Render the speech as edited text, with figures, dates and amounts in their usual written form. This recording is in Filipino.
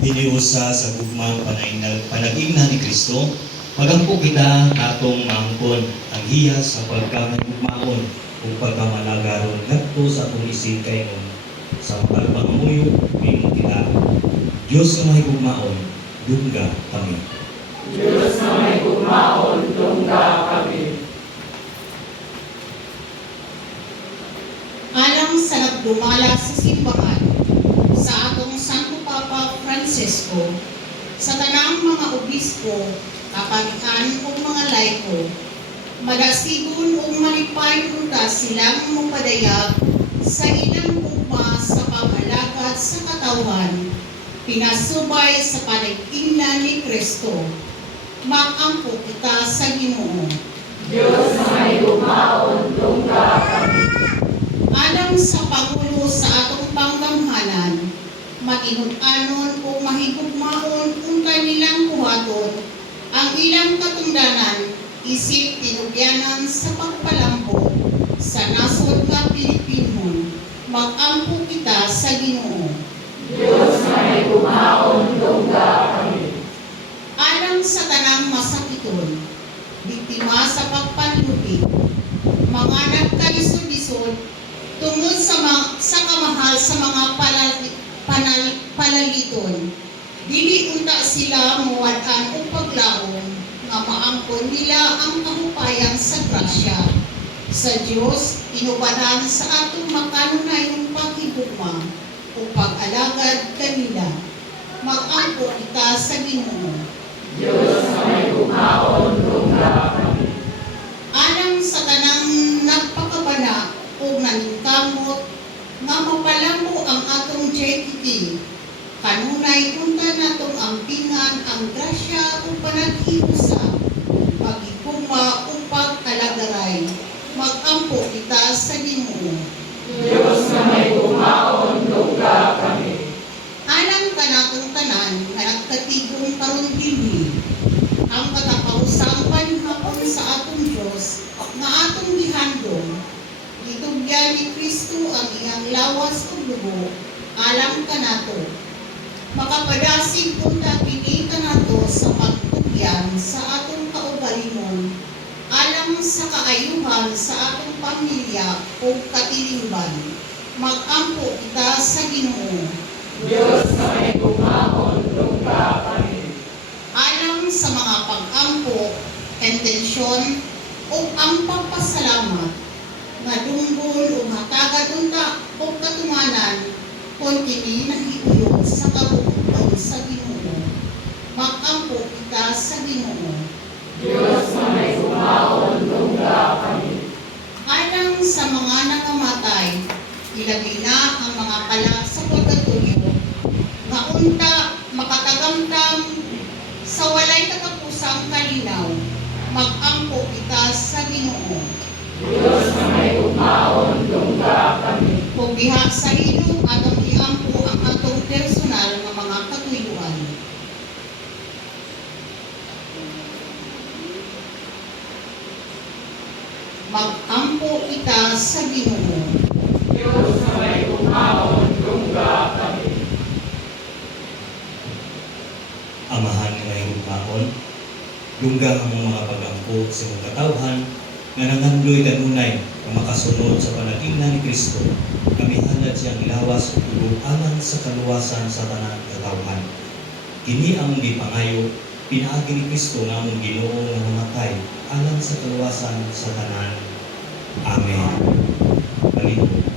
Hiniusa sa gugmang panagigna ni Kristo, magampo kita atong maangkon ang hiya sa pagkamagugmaon o pagkamalagaron ngadto sa atong isig kaynon sa pagpangamuyo ning kita. Dios na may gugmaon, dungga kami. Diyos na may gugmaon, dungga kami. Alang sa nagdumala sa simbahan, sa atong Santo Papa Francisco, sa tanang mga obispo, kapanian o mga laiko, madasigon o malipay unta silang mupadayag sa ilang ugma sa pangalagat sa katawan, pinasubay sa panag-ingna ni Kristo. Mag-ampo kita sa Ginoo. Diyos na may gugmaon, dungga kami. Alang sa Pangulo sa atong panggamhanan, matinun-anon o mahigugmaon kung kanilang buhaton ang ilang katungdanan isip tinugyanan sa pagpalambot sa nasod nga Pilipinon. Mag-ampo kita sa Ginoo. Diyos na may gugmaon, dungga kami. Alang sa tanang masakiton, biktima sa pagpanlupit, mga nagkalisod-lisod tungod sa kamahal sa mga palaliton, dili unta sila muwad-an o paglaom nga maangkon nila ang kahupayan sa grasya. Sa Dios, inubanan sa atong makanunayong paghigugma o pag-alagad kanila. Mag-ampo kita sa Ginoo. Diyos na may gugmaon, dungga kami. Alang sa tanang nagpakabana o naningkamot nga mapalambo ang atong JTT, kanunay unta natong ampingan ang grasya o panaghiusa, pagigugma o pag-alagaray. Mag-ampo kita sa Ginoo. Diyos na may gugmaon, dungga kami. Alang kanatong tanan nga nagkatigong karon dinhi, ang katapawsang panhapon sa atong Dios nga atong gihandom, gitugyan ni Kristo ang iyang lawas ug dugo alang kanato. Makapadasig unta kini kanato sa pagtugyan sa atong kaugalingon alang sa kaayuhan sa atong pamilya o katilingban. Mag-ampo kita sa Ginoo. Diyos na may gugmaon, dungga kami. Alang sa mga pag-ampo, intensyon o ang pagpasalamat nga dunggol o hatagad unta o katumanan kung kini nahiuyon sa kabubuton sa Ginoo. Mag-ampo kita sa Ginoo. Diyos na may gugmaon, dungga kami. Alang sa mga nangamatay, ilagay na ang mga pala sa pagkatuyo nga unta makatagamtam sa walay katapusang kalinaw. Mag-ampo kita sa Ginoo. Diyos na may gugmaon, dungga kami. Kung diha sa ilong atong iampo ang atong personal nga mga katuyuan. Mag-ampo kita sa Ginoo. Diyos na may gugmaon, dungga kami. Amahan nga may gugmaon, dungga ang mga pagampo sa imong katawhan nga nangandloy kanunay nga makasunod sa panagigna ni Kristo. Kami halad siyang ilawas ug dugo alang sa kaluwasan sa tanang katawhan. Kini ang gipangayo pinaagi ni Kristo nga among Ginoo nga namatay alang sa kaluwasan sa tanan. Amen. Palihog.